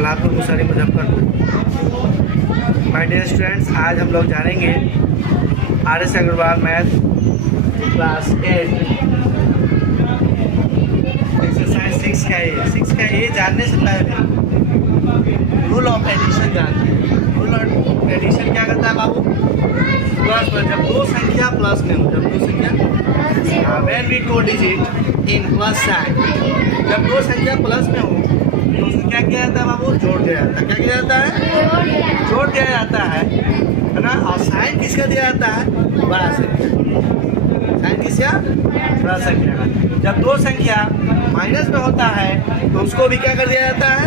Balapur Musahari Muzaffarpur. My dear students, आज हम लोग जानेंगे RS Agarwal math class 8 exercise 6 का ये जानने से पहले रूल ऑफ एडिशन जानते हैं। रूल ऑफ एडिशन क्या करता है बाबू? प्लस पर जब दो संख्या प्लस में हो, जब दो संख्या when we two digit in plus sign, जब दो संख्या प्लस में हो तो उसको क्या किया जाता है बाबू? जोड़ दिया जाता है। क्या किया जाता है? जोड़ दिया जाता है ना। और साइन किसका दिया जाता है? बड़ा संख्या। साइन किसका? बड़ा संख्या का। जब दो संख्या माइनस में होता है तो उसको भी क्या कर दिया जाता है?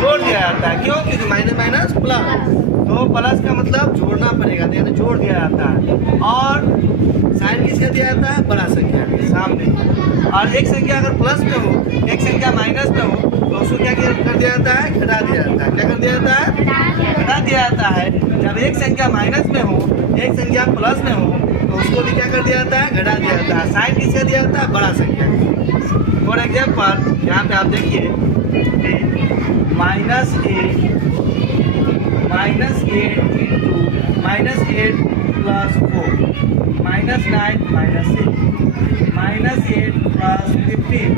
जोड़ दिया जाता है। क्यों? क्योंकि माइनस माइनस प्लस, तो प्लस का मतलब जोड़ना पड़ेगा, यानी जोड़ दिया जाता है। और साइन किसका दिया जाता है? बड़ा संख्या के सामने। और एक संख्या अगर प्लस में हो, एक संख्या माइनस में हो तो उसको क्या कर दिया जाता है? घटा दिया जाता है। क्या कर दिया जाता है? घटा दिया जाता है। जब एक संख्या माइनस में हो, एक संख्या प्लस में हो तो उसको भी क्या कर दिया जाता है? घटा दिया जाता है। साइन किसका दिया जाता है? बड़ा संख्या। फॉर एग्जाम्पल यहाँ पे आप देखिए -8 इंटू -8 प्लस 4 -9 -6 -8 प्लस 15।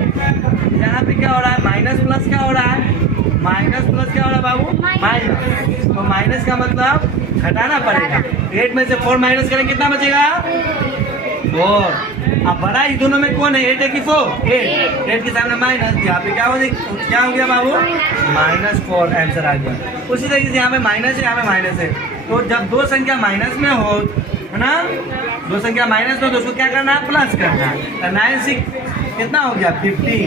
यहाँ पे क्या हो रहा है? माइनस प्लस क्या हो रहा है? माइनस प्लस क्या हो रहा है बाबू? माइनस। तो माइनस का मतलब घटाना पड़ेगा। 8 में से 4 माइनस करें कितना बचेगा? 4। अब बड़ा ही दोनों में कौन है? 8 है कि 4? 8 के सामने माइनस, यहाँ पे क्या हो गया बाबू? -4 आंसर आ गया। उसी तरीके से यहाँ पे माइनस है, यहाँ पे माइनस है। तो जब दो संख्या माइनस में हो, है ना, दो संख्या माइनस में तो उसको क्या करना है? प्लस करना है। तो 9 6 कितना हो गया? 15।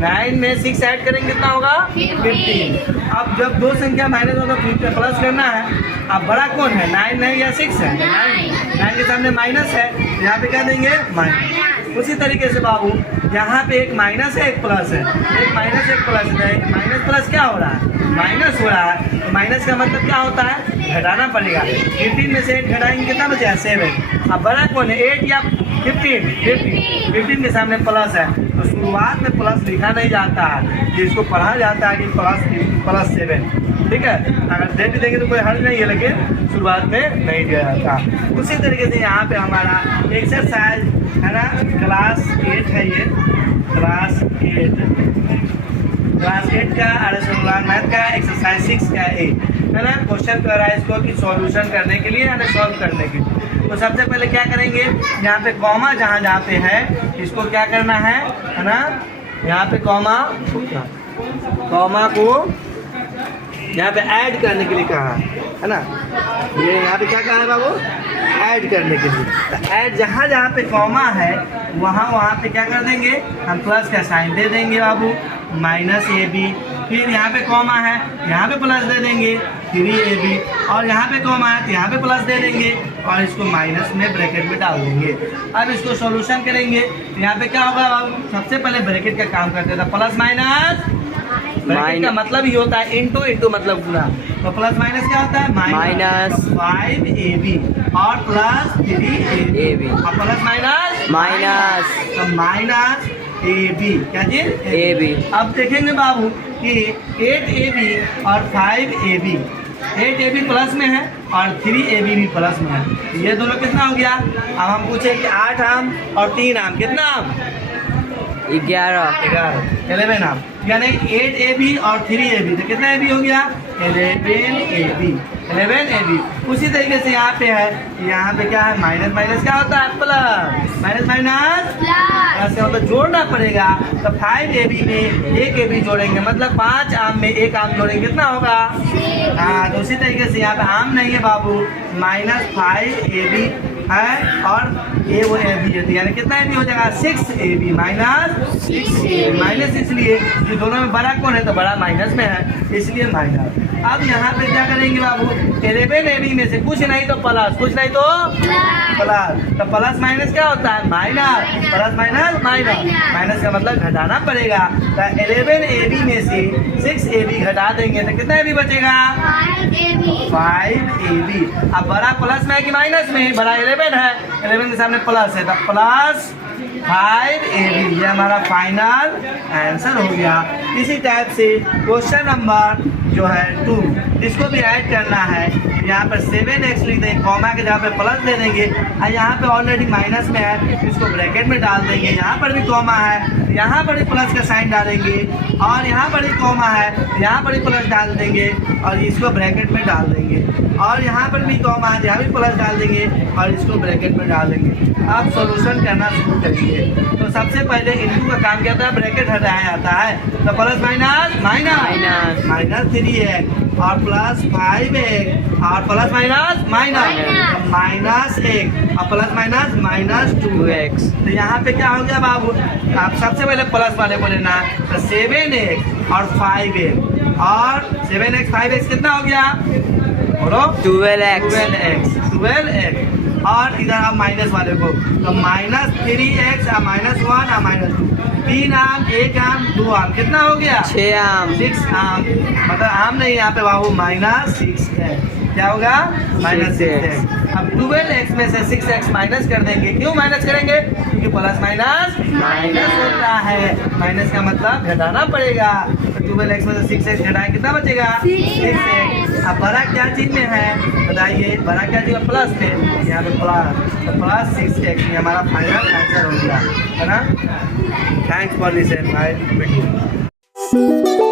9 में 6 ऐड करेंगे कितना होगा? 15। अब जब दो संख्या माइनस हो तो प्लस करना है। अब बड़ा कौन है? 9 है या 6 है? 9 के सामने माइनस है, यहाँ पे क्या देंगे? माइनस। उसी तरीके से बाबू यहाँ पे एक माइनस है, एक प्लस है। एक माइनस एक प्लस है। माइनस प्लस क्या हो रहा है? माइनस हो रहा है। तो माइनस का मतलब क्या होता है? घटाना पड़ेगा। 15 में से 8 घटाएंगे कितना बचा? 7। अब बड़ा कौन है? 8 या 15? 15 के सामने प्लस है तो शुरुआत में प्लस लिखा नहीं जाता है, जिसको पढ़ा जाता है कि प्लस 7। ठीक है, अगर दे भी देंगे तो कोई हर्ज नहीं है, लेकिन शुरुआत में नहीं दिया जाता। उसी तरीके से यहाँ पे हमारा एक्सरसाइज है ना, क्लास 8 है ये, क्लास 8 का RS अग्रवाल मैथ का एक्सरसाइज 6 का है ना। क्वेश्चन कर रहा है इसको कि सॉल्यूशन करने के लिए या सॉल्व करने के लिए। तो सबसे पहले क्या करेंगे? यहाँ पे कॉमा जहाँ पे है इसको क्या करना है ना, यहाँ पे कॉमा को यहाँ पे ऐड करने के लिए कहा है ना। ये यहाँ पे क्या कहा है बाबू? ऐड करने के लिए। तो ऐड जहाँ पे कॉमा है वहाँ पे क्या कर देंगे? हम प्लस का साइन दे देंगे बाबू, -AB। फिर यहाँ पे कॉमा है, यहाँ पे प्लस दे देंगे 3AB। और यहाँ पे कॉमा है तो यहाँ पे प्लस दे देंगे और इसको माइनस में ब्रैकेट में डाल देंगे। अब इसको सॉल्यूशन करेंगे तो यहाँ पे क्या होगा बाबू? सबसे पहले ब्रैकेट का काम करते थे, प्लस माइनस। ब्रैकेट का मतलब ही होता है इंटू मतलब गुना। तो प्लस माइनस क्या होता है? -5AB और प्लस 3AB और प्लस माइनस तो -AB। क्या चीज? AB। अब देखेंगे बाबू कि 8AB और 5AB, 8AB प्लस में है और 3AB भी प्लस में है। ये दोनों कितना हो गया? अब हम पूछे कि 8 आम और 3 आम, कितना आम? 11 आम, यानी 8AB और 3AB तो कितना AB हो गया? 11AB। उसी तरीके से यहाँ पे है, यहाँ पे क्या है? माइनस माइनस क्या होता है? प्लस। माइनस प्लस का मतलब जोड़ना पड़ेगा। तो 5AB में 1AB जोड़ेंगे, मतलब 5 आम में 1 आम जोड़ेंगे, कितना होगा? हाँ, तो उसी तरीके से यहाँ पे आम नहीं है बाबू, -5AB है और ये वो AB है, यानी कितना AB हो जाएगा? 6AB माइनस इसलिए कि दोनों में बड़ा कौन है? तो बड़ा माइनस में है, इसलिए माइनस। अब यहाँ पे क्या करेंगे बाबू? 11AB में से कुछ नहीं तो प्लस, कुछ नहीं तो प्लस। तो प्लस माइनस क्या होता है? माइनस। प्लस माइनस का मतलब घटाना पड़ेगा। तो 11AB में से 6AB घटा देंगे तो कितना AB बचेगा? 5AB। अब बड़ा प्लस में है कि माइनस में? बड़ा 11 है, 11 के सामने प्लस है तो प्लस 5AB। ये हमारा फाइनल आंसर हो गया। इसी टाइप से क्वेश्चन नंबर जो है 2, इसको भी ऐड करना है। यहाँ पर 7x लिख देंगे, कॉमा के जहाँ पे प्लस ले देंगे, और यहाँ पे ऑलरेडी माइनस में है, इसको ब्रैकेट में डाल देंगे। यहाँ पर भी कॉमा है, यहाँ पर भी प्लस का साइन डालेंगे, और यहाँ पर भी कॉमा है, यहाँ पर भी प्लस डाल देंगे और इसको ब्रैकेट में डाल देंगे, और यहाँ पर भी कॉमा है, यहाँ भी प्लस डाल देंगे और इसको ब्रैकेट में डाल देंगे। आप सॉल्यूशन करना शुरू करिए। तो सबसे पहले इनटू का काम क्या होता है, ब्रैकेट हटाया जाता है, तो plus minus minus minus 3x और प्लस 5x और प्लस माइनस माइनस माइनस 1 और प्लस माइनस माइनस 2x। तो यहाँ पे क्या हो गया बाबू, आप सबसे पहले प्लस वाले को लेना है, तो 7x और 5x और 7x 5x कितना हो गया, बोलो 12x और इधर आप माइनस वाले को, तो माइनस 3x और माइनस 1 और माइनस 2, 3 आम 1 आम 2 आम कितना हो गया, 6 आम 6 आम, मतलब आम नहीं यहाँ पे बाबू माइनस 6 है, क्या होगा माइनस 6x। अब 12x में से 6x माइनस कर देंगे, क्यों माइनस करेंगे, क्योंकि प्लस माइनस माइनस होता है, माइनस का मतलब घटाना पड़ेगा। तो 12x में से 6x घटाएं कितना बचेगा 6x। अब बड़ा क्या चीज में है बताइए, बड़ा क्या चीज में, प्लस में, यहाँ पे प्लस, तो प्लस 6x ये हमारा फाइनल आंसर हो गया है ना। Thanks for listening my video.